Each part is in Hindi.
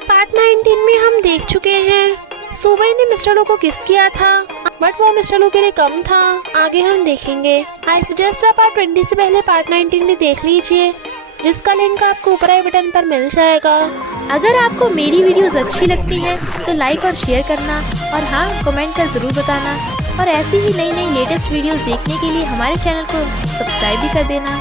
पार्ट 19 में हम देख चुके हैं सुबह ने मिस्टर लो को किस किया था, बट वो मिस्टर लो के लिए कम था। आगे हम देखेंगे। आई सजेस्ट आप पार्ट 20 से पहले पार्ट 19 भी देख लीजिए, जिसका लिंक आपको ऊपर आई बटन पर मिल जाएगा। अगर आपको मेरी वीडियोस अच्छी लगती है तो लाइक और शेयर करना, और हाँ, कमेंट कर जरूर बताना। और ऐसी ही नई नई लेटेस्ट वीडियोस देखने के लिए हमारे चैनल को सब्सक्राइब भी कर देना।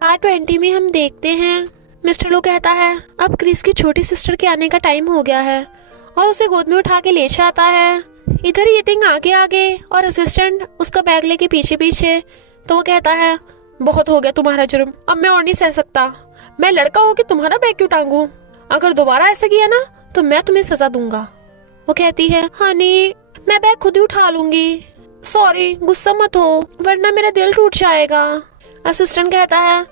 पार्ट 20 में हम देखते हैं मिस्टर लो कहता है अब क्रिस की छोटी सिस्टर के आने का टाइम हो गया है, और उसे गोद में उठा के ले जाता है। इधर ये थिंग आगे आगे और असिस्टेंट उसका बैग लेके पीछे पीछे। तो वो कहता है बहुत हो गया तुम्हारा जुर्म, अब मैं और नहीं सह सकता। मैं लड़का हो के तुम्हारा बैग क्यों टांगू? अगर दोबारा ऐसा किया ना तो मैं तुम्हें सजा दूंगा। वो कहती है हनी मैं बैग खुद ही उठा लूंगी, सॉरी गुस्सा मत हो वरना मेरा दिल टूट जाएगा। असिस्टेंट कहता है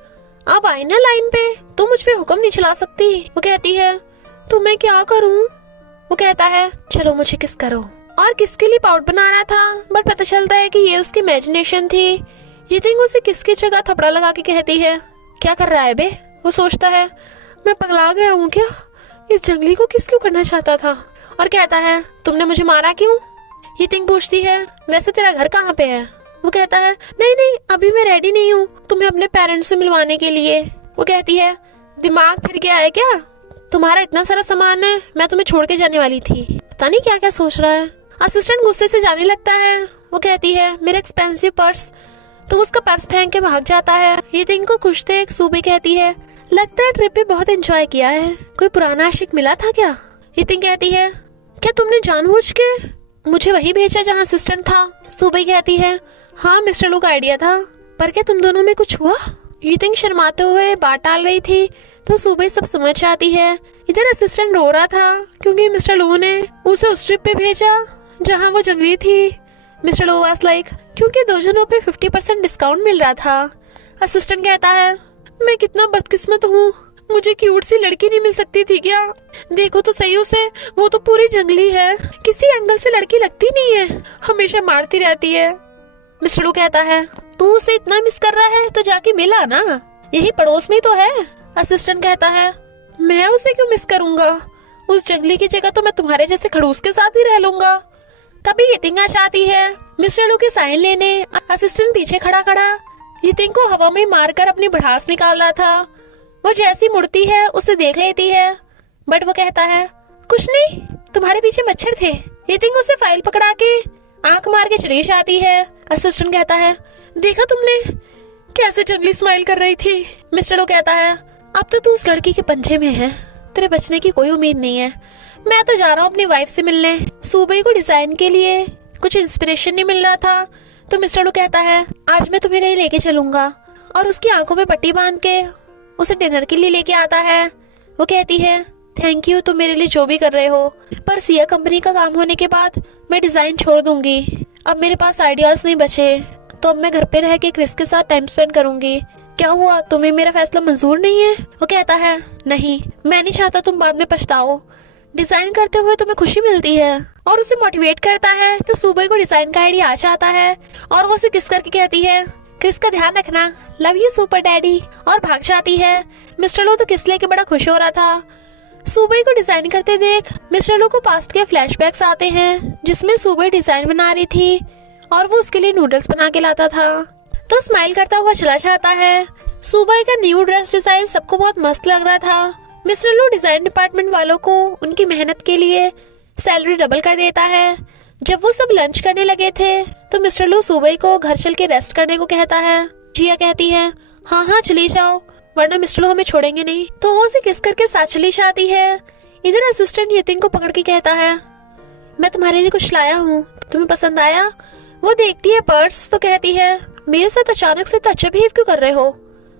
अब आई ना लाइन पे, तुम मुझ पे हुक्म नहीं चला सकती। वो कहती है तो मैं क्या करूं? वो कहता है चलो मुझे किस करो। और किसके लिए पाउडर बना रहा था, बट पता चलता है कि ये उसकी इमेजिनेशन थी। ये थिंग उसे किसकी जगह थपड़ा लगा के कहती है क्या कर रहा है बे? वो सोचता है मैं पगला गया हूँ क्या? इस जंगली को किस क्यों करना चाहता था? और कहता है तुमने मुझे मारा क्यों? ये थिंग पूछती है वैसे तेरा घर कहाँ पे है? वो कहता है नहीं नहीं अभी मैं रेडी नहीं हूँ तुम्हें अपने पेरेंट्स से मिलवाने के लिए। वो कहती है दिमाग फिर गया है क्या? तुम्हारा इतना सारा सामान है, मैं तुम्हें छोड़ के जाने वाली थी। पता नहीं क्या क्या सोच रहा है। असिस्टेंट गुस्से से जाने लगता है। वो कहती है मेरा एक्सपेंसिव पर्स। तो उसका पर्स फेंक के भाग जाता है। ये थिंग को खुश देख सूबी कहती है लगता है ट्रिप पे बहुत एंजॉय किया है, कोई पुराना आशिक मिला था क्या? ये थिंग कहती है क्या तुमने जानबूझ के मुझे वही भेजा जहाँ असिस्टेंट था? सूबी कहती है हाँ मिस्टर लो का आइडिया था, पर क्या तुम दोनों में कुछ हुआ? ये थिंग शर्माते हुए बात टाल रही थी तो सुबह सब समझ जाती है। इधर असिस्टेंट रो रहा था क्योंकि मिस्टर लो ने उसे उस ट्रिप पे भेजा जहाँ वो जंगली थी। मिस्टर लो वाज लाइक क्योंकि दो जनों पे 50% डिस्काउंट मिल रहा था। असिस्टेंट कहता है मैं कितना बदकिस्मत हूँ, मुझे क्यूट सी लड़की नहीं मिल सकती थी क्या? देखो तो सही उसे, वो तो पूरी जंगली है, किसी एंगल से लड़की लगती नहीं है, हमेशा मारती रहती है। मिस्टर लो कहता है तू उसे इतना मिस कर रहा है तो जाके मिला ना, यही पड़ोस में तो है। असिस्टेंट कहता है मैं उसे क्यों मिस करूंगा, उस जंगली की जगह तो मैं तुम्हारे जैसे खड़ूस के साथ ही रह लूंगा। तभी ये थिंग आ जाती है मिस्टर लो के साइन लेने। असिस्टेंट पीछे खड़ा खड़ा ये थिंग को हवा में मारकर अपनी भड़ास निकाल रहा था। वो जैसी मुड़ती है उसे देख लेती है, बट वो कहता है कुछ नहीं, तुम्हारे पीछे मच्छर थे। ये थिंग उसे फाइल पकड़ा के आंख मार के चली जाती है। असिस्टेंट कहता है देखा तुमने कैसे जंगली स्माइल कर रही थी? मिस्टर लो कहता है अब तो तू उस लड़की के पंजे में है, तेरे बचने की कोई उम्मीद नहीं है। मैं तो जा रहा हूँ अपनी वाइफ से मिलने। सुबह को डिजाइन के लिए कुछ इंस्पिरेशन नहीं मिल रहा था तो मिस्टर लो कहता है आज मैं तुम्हें कहीं लेके चलूंगा, और उसकी आंखों पे पट्टी बांध के उसे डिनर के लिए लेके आता है। वो कहती है थैंक यू तुम मेरे लिए जो भी कर रहे हो, पर सिया कंपनी का काम होने के बाद मैं डिजाइन छोड़ दूंगी। अब मेरे पास आइडियाज नहीं बचे, तो अब मैं घर पे रह के क्रिस के साथ टाइम स्पेंड करूंगी। क्या हुआ, तुम्हें मेरा फैसला मंजूर नहीं है? वो कहता है नहीं, मैं नहीं चाहता तुम बाद में पछताओ, डिजाइन करते हुए तुम्हें खुशी मिलती है। और उसे मोटिवेट करता है तो सुबह को डिजाइन का आइडिया आ जाता है, और वो उसे किस करके कहती है क्रिस का ध्यान रखना, लव यू सुपर डैडी, और भाग जाती है। मिस्टर लो तो किस लेके बड़ा खुश हो रहा था। सुबह को डिजाइन करते देख मिस्टर लो को पास्ट के फ्लैशबैक्स आते हैं जिसमें सुबह डिजाइन बना रही थी और वो उसके लिए नूडल्स बना के लाता था। तो स्माइल करता हुआ चला जाता है। सुबह का न्यू ड्रेस डिजाइन सबको बहुत मस्त लग रहा था। मिस्टर लो डिजाइन डिपार्टमेंट वालों को उनकी मेहनत के लिए सैलरी डबल कर देता है। जब वो सब लंच करने लगे थे तो मिस्टर लो सुबह को घर चल के रेस्ट करने को कहता है। जिया कहती है हाँ हाँ चली जाओ, वरना मिस्टर लो हमें छोड़ेंगे नहीं। तो वो उसे किस करके साथ चली जाती है। इधर असिस्टेंट ये थिंग को पकड़ के कहता है मैं तुम्हारे लिए कुछ लाया हूँ, तुम्हें पसंद आया? वो देखती है पर्स तो कहती है मेरे साथ अचानक से अच्छा बिहेव क्यों कर रहे हो,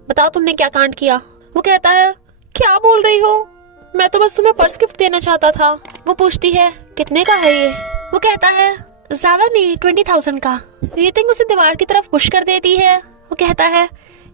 बताओ तुमने क्या कांड किया? वो कहता है क्या बोल रही हो, मैं तो बस तुम्हें पर्स गिफ्ट देना चाहता था। वो पूछती है कितने का है ये? वो कहता है ज्यादा नहीं, 20,000 का। ये थिंग उसे दीवार की तरफ पुश कर देती है। वो कहता है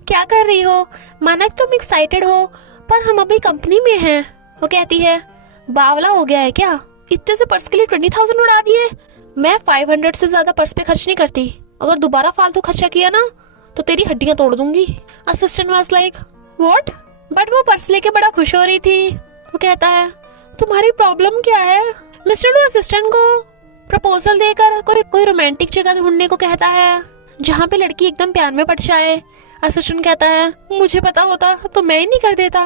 क्या कर रही हो, माना कि तुम एक्साइटेड हो पर हम अभी कंपनी में हैं। वो कहती है बावला हो गया है क्या, इतने से पर्स के लिए 20,000 उड़ा दिए? मैं 500 से ज्यादा पर्स पे खर्च नहीं करती, अगर दोबारा फालतू खर्चा किया ना तो तेरी हड्डियां तोड़ दूंगी। Assistant was like what, but वो पर्स लेके बड़ा खुश हो रही थी। वो कहता है तुम्हारी प्रॉब्लम क्या है? मिस्टर लू असिस्टेंट को प्रपोजल देकर कोई रोमांटिक जगह ढूंढने को कहता है जहाँ पे लड़की एकदम प्यार में पड़ जाए। असिस्टेंट कहता है मुझे पता होता तो मैं ही नहीं कर देता,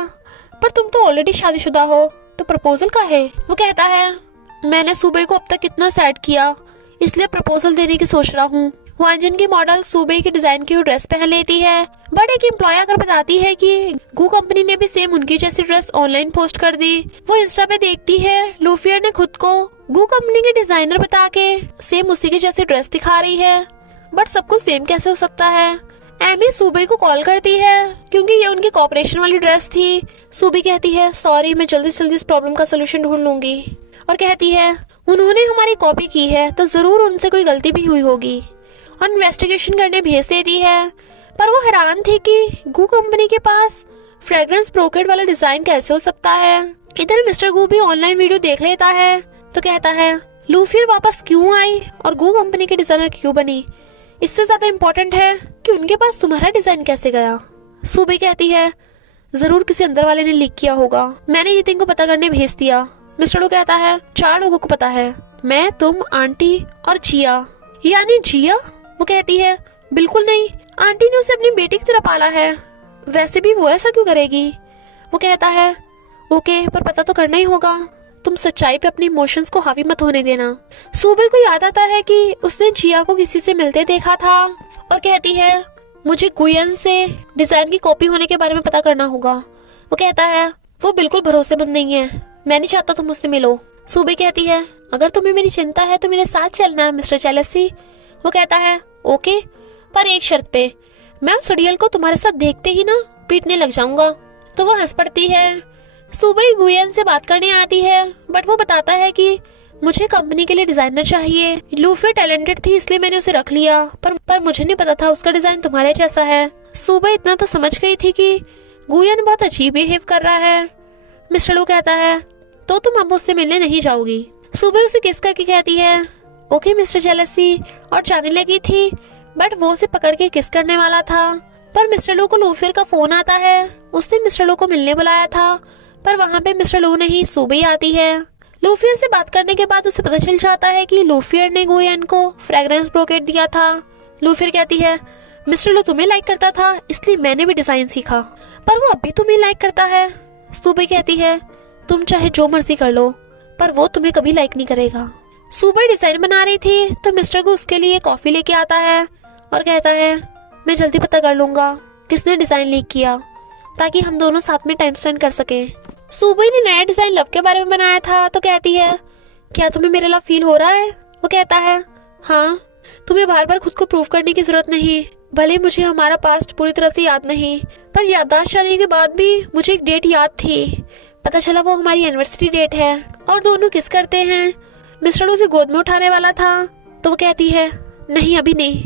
पर तुम तो ऑलरेडी शादीशुदा हो तो प्रपोजल का है? वो कहता है मैंने सुबह को अब तक कितना सैड किया, इसलिए प्रपोजल देने की सोच रहा हूँ। वांजन की मॉडल सुबह की डिजाइन की ड्रेस पहन लेती है, बट एक एम्प्लॉय अगर बताती है कि गू कंपनी ने भी सेम उनकी जैसी ड्रेस ऑनलाइन पोस्ट कर दी। वो इंस्टा पे देखती है लूफियर ने खुद को गू कंपनी के डिजाइनर बता के सेम उसी की जैसी ड्रेस दिखा रही है, बट सब कुछ सेम कैसे हो सकता है? एमी सुबह को कॉल करती है क्योंकि ये उनकी कॉपरेशन वाली ड्रेस थी। सुबह कहती है सॉरी, मैं जल्दी से जल्दी इस प्रॉब्लम का सोल्यूशन ढूंढ लूंगी, और कहती है उन्होंने हमारी कॉपी की है तो जरूर उनसे कोई गलती भी हुई होगी, और इन्वेस्टिगेशन करने भेज देती है। पर वो हैरान थी कि गू कंपनी के पास फ्रेग्रेंस ब्रोकेड वाला डिजाइन कैसे हो सकता है। इधर मिस्टर गू भी ऑनलाइन वीडियो देख लेता है तो कहता है लूफियर वापस क्यों आई और गू कंपनी के डिजाइनर क्यों बनी, इससे ज्यादा इम्पोर्टेंट है कि उनके पास तुम्हारा डिजाइन कैसे गया। सुबह कहती है जरूर किसी अंदर वाले ने लीक किया होगा, मैंने ये को पता करने भेज दिया। मिस्टर लू कहता है 4 लोगों को पता है, मैं, तुम, आंटी और जिया। यानी जिया? वो कहती है बिल्कुल नहीं, आंटी ने उसे अपनी बेटी की तरह पाला है, वैसे भी वो ऐसा क्यों करेगी? वो कहता है ओके, पर पता तो करना ही होगा, तुम सच्चाई पे अपनी इमोशंस को हावी मत होने देना। सुबह को याद आता है कि उसने जिया को किसी से मिलते देखा था, और कहती है मुझे गुयन से डिजाइन की कॉपी होने के बारे में पता करना होगा। वो कहता है वो बिल्कुल भरोसेमंद नहीं है, मैं नहीं चाहता तुम उससे मिलो। सुबह कहती है अगर तुम्हें मेरी चिंता है तो मेरे साथ चलना मिस्टर जेलसी। वो कहता है ओके, पर एक शर्त पे, मैं उस सड़ियल को तुम्हारे साथ देखते ही ना पीटने लग जाऊंगा। तो वो हंस पड़ती है। सुबह गुयन से बात करने आती है, बट वो बताता है कि मुझे कंपनी के लिए डिजाइनर चाहिए, लूफी टैलेंटेड थी इसलिए मैंने उसे रख लिया, पर मुझे नहीं पता था उसका डिजाइन तुम्हारे जैसा है। सुबह इतना तो समझ गई थी कि गुयन बहुत अजीब बिहेव कर रहा है। मिस्टर लू कहता है तो तुम अब उससे मिलने नहीं जाओगी। सुबह उसे किस करके कहती है ओके मिस्टर जेलसी, और जाने लगी थी, बट वो उसे पकड़ के किस करने वाला था। पर मिस्टर लू को लूफियर का फोन आता है, उसने मिस्टर लू को मिलने बुलाया था, पर वहाँ पे मिस्टर लू नहीं सुबह आती है। लूफियर से बात करने के बाद उसे पता चल जाता है कि लूफियर ने गुयन को फ्रेग्रेंस ब्रोकेट दिया था। लूफियर कहती है मिस्टर लू तुम्हें लाइक करता था इसलिए मैंने भी डिजाइन सीखा, पर वो अब भी तुम्हें लाइक करता है। सुबह कहती है तुम चाहे जो मर्जी कर लो, पर वो तुम्हें कभी लाइक नहीं करेगा। सुबह डिजाइन बना रही थी तो मिस्टर को उसके लिए कॉफी लेके आता है और कहता है मैं जल्दी पता कर लूंगा किसने डिजाइन लीक किया, ताकि हम दोनों साथ में टाइम स्पेंड कर सकें। सुबह ने नया डिजाइन लव के बारे में बनाया था तो कहती है क्या तुम्हें मेरे लव फील हो रहा है? वो कहता है हाँ, तुम्हें बार बार खुद को प्रूव करने की जरूरत नहीं, भले मुझे हमारा पास्ट पूरी तरह से याद नहीं, पर याददाश्त जाने के बाद भी मुझे एक डेट याद थी, पता चला वो हमारी एनिवर्सरी डेट है, और दोनों किस करते हैं। मिस्टर उसे गोद में उठाने वाला था तो वो कहती है नहीं अभी नहीं,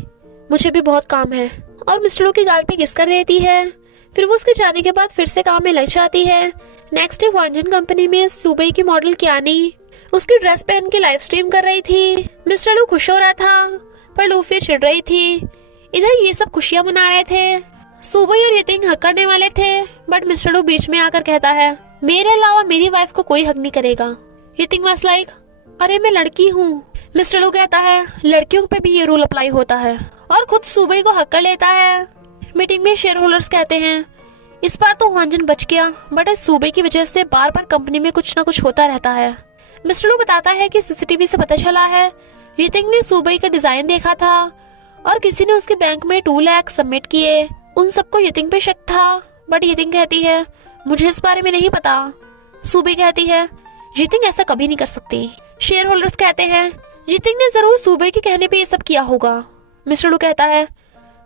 मुझे भी बहुत काम है, और मिस्टर की गाल पे किस कर देती है। फिर वो उसके जाने के बाद फिर से काम में लग जाती है। नेक्स्ट डे वांजन कंपनी में सुबह की मॉडल क्यानी उसकी ड्रेस पहन के लाइव स्ट्रीम कर रही थी। मिस्टर लू खुश हो रहा था, पर लूफी चिढ़ रही थी। इधर ये सब खुशियां मना रहे थे। सुबह और यतिंग हक करने वाले थे, बट मिस्टर लू बीच में आकर कहता है मेरे अलावा मेरी वाइफ को कोई हक नहीं करेगा। यतिंग वाज लाइक अरे मैं लड़की हूँ। मिस्टर लू कहता है लड़कियों पे भी ये रूल अप्लाई होता है, और खुद सुबह को हक कर लेता है। मीटिंग में शेयर होल्डर्स कहते हैं इस बार तो वांजन बच गया, बट इस सुबह की वजह से बार बार कंपनी में कुछ न कुछ होता रहता है। मिस्टर लू बताता है कि सीसीटीवी से पता चला है यतिंग ने सुबह का डिजाइन देखा था और किसी ने उसके बैंक में 2 लाख सबमिट किए। उन सबको यतिंग पे शक था, बट यतिंग कहती है मुझे इस बारे में नहीं पता। सुबह कहती है यतिंग ऐसा कभी नहीं कर सकती। शेयर होल्डर्स कहते हैं यतिंग ने जरूर सुबह के कहने पे ये सब किया होगा। मिस्टर लू कहता है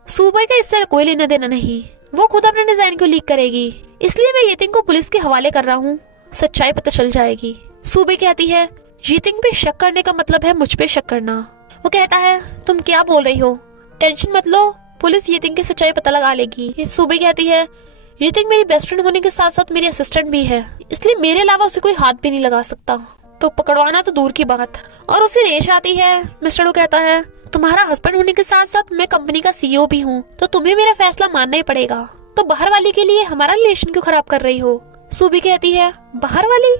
सुबह का इससे कोई लेना देना नहीं, वो खुद अपने डिजाइन को लीक करेगी, इसलिए मैं यतिंग को पुलिस के हवाले कर रहा हूँ, सच्चाई पता चल जाएगी। सुबह कहती है यतिंग पे शक करने का मतलब है मुझ पे शक करना। वो कहता है तुम क्या बोल रही हो, टेंशन मत लो, पुलिस यतिंग की सच्चाई पता लगा लेगी। सुबह कहती है यतिंग मेरी बेस्ट फ्रेंड होने के साथ साथ मेरी असिस्टेंट भी है, इसलिए मेरे अलावा उसे कोई हाथ भी नहीं लगा सकता, तो पकड़वाना तो दूर की बात। और उसे रेश आती है। मिस्टर लू कहता है तुम्हारा हस्बैंड होने के साथ साथ मैं कंपनी का सीईओ भी हूँ, तो तुम्हें मेरा फैसला मानना ही पड़ेगा। तो बाहर वाली के लिए हमारा रिलेशन क्यों खराब कर रही हो? सूबी कहती है, बाहर वाली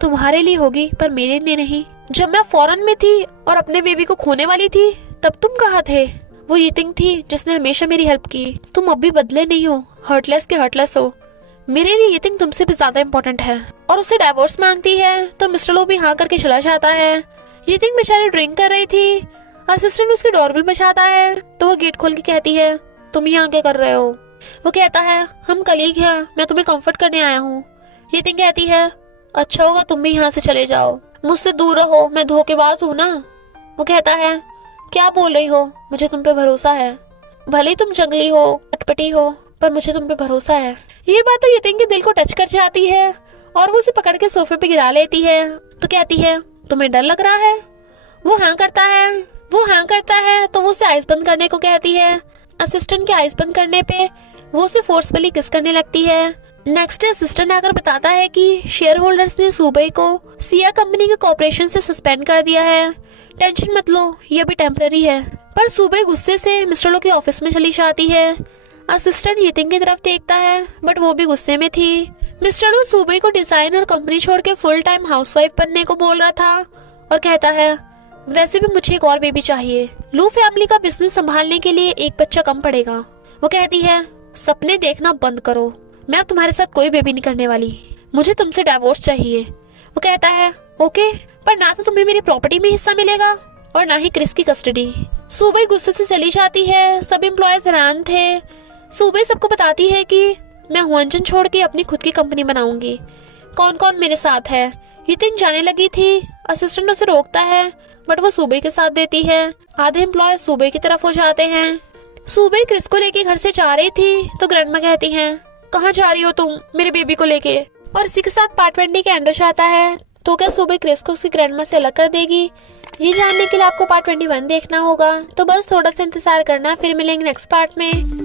तुम्हारे लिए होगी पर मेरे लिए नहीं। जब मैं फॉरेन में थी और अपने बेबी को खोने वाली थी तब तुम कहाँ थे? वो यितिंग थी जिसने हमेशा मेरी हेल्प की। तुम अब भी बदले नहीं हो, हर्टलेस के हर्टलेस हो। मेरे लिए यितिंग तुमसे भी ज्यादा इम्पोर्टेंट है। और उससे डाइवोर्स मांगती है तो मिस्टर लो भी हाँ करके चला जाता है। यितिंग बेचारी ड्रिंक कर रही थी। असिस्टेंट उसकी डोरबेल बजाता है तो वो गेट खोल के कहती है, तुम यहाँ क्या कर रहे हो? वो कहता है, हम कलीग हैं, मैं तुम्हें कंफर्ट करने आया हूँ। यितिंग कहती है, अच्छा होगा तुम भी यहाँ से चले जाओ, मुझसे दूर रहो, मैं धोखेबाज हूँ ना। वो कहता है, क्या बोल रही हो? मुझे तुम पे भरोसा है। भले ही तुम जंगली हो, अटपटी हो, पर मुझे तुम पे भरोसा है। ये बात तो यितिंग के दिल को टच कर जाती है और वो उसे पकड़ के सोफे पे गिरा लेती है। तो कहती है, तुम्हें डर लग रहा है? वो हाँ करता है तो वो उसे आइस बंद करने को कहती है। असिस्टेंट के आइस बंद करने पे वो उसे फोर्सफुली किस करने लगती है। नेक्स्ट असिस्टेंट आकर बताता है कि शेयर होल्डर्स ने सूबे को सिया कंपनी के कॉर्पोरेशन से सस्पेंड कर दिया है। टेंशन मत लो, ये भी टेम्पररी है। पर सूबे गुस्से से मिस्टर लो के ऑफिस में चली जाती है। असिस्टेंट यितिंग की तरफ देखता है बट वो भी गुस्से में थी। मिस्टर लो सूबे को डिजाइन और कंपनी छोड़ के फुल टाइम हाउसवाइफ बनने को बोल रहा था और कहता है, वैसे भी मुझे एक और बेबी चाहिए। लू फैमिली का बिजनेस संभालने के लिए एक बच्चा कम पड़ेगा। वो कहती है, सपने देखना बंद करो, मैं अब तुम्हारे साथ कोई बेबी नहीं करने वाली, मुझे तुमसे डाइवोर्स चाहिए। वो कहता है, ओके, पर ना तो तुम्हें मेरी प्रॉपर्टी में हिस्सा मिलेगा और ना ही क्रिस की कस्टडी। सूबे गुस्से से चली जाती है। सब एम्प्लॉयज हैरान थे। सूबे सबको बताती है कि मैं हुआनचन छोड़ के अपनी खुद की कंपनी बनाऊंगी, कौन कौन मेरे साथ है। यितिंग जाने लगी थी। असिस्टेंट उसे रोकता है बट वो सूबे के साथ देती है। आधे एम्प्लॉय सूबे की तरफ हो जाते हैं। सूबे क्रिस को लेके घर से जा रही थी तो ग्रैंडमा कहती हैं, कहाँ जा रही हो तुम मेरे बेबी को लेके? और इसी के साथ पार्ट 20 का एंड हो जाता है। तो क्या सूबे क्रिस को उसकी ग्रैंडमा से अलग कर देगी? ये जानने के लिए आपको पार्ट 21 देखना होगा। तो बस थोड़ा सा इंतजार करना, फिर मिलेंगे नेक्स्ट पार्ट में।